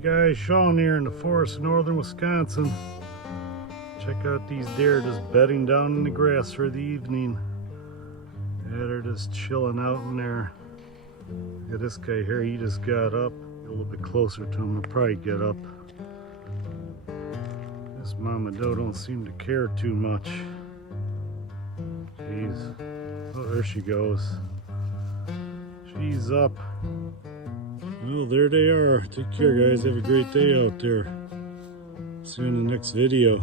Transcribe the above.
Guys, Sean here in the forest of northern Wisconsin. Check out these deer just bedding down in the grass for the evening. Yeah, they're just chilling out in there. Look at this guy here, he just got up. A little bit closer to him, he'll probably get up. This mama doe don't seem to care too much. Jeez. Oh, there she goes. She's up. Well, there they are. Take care, guys. Have a great day out there. See you in the next video.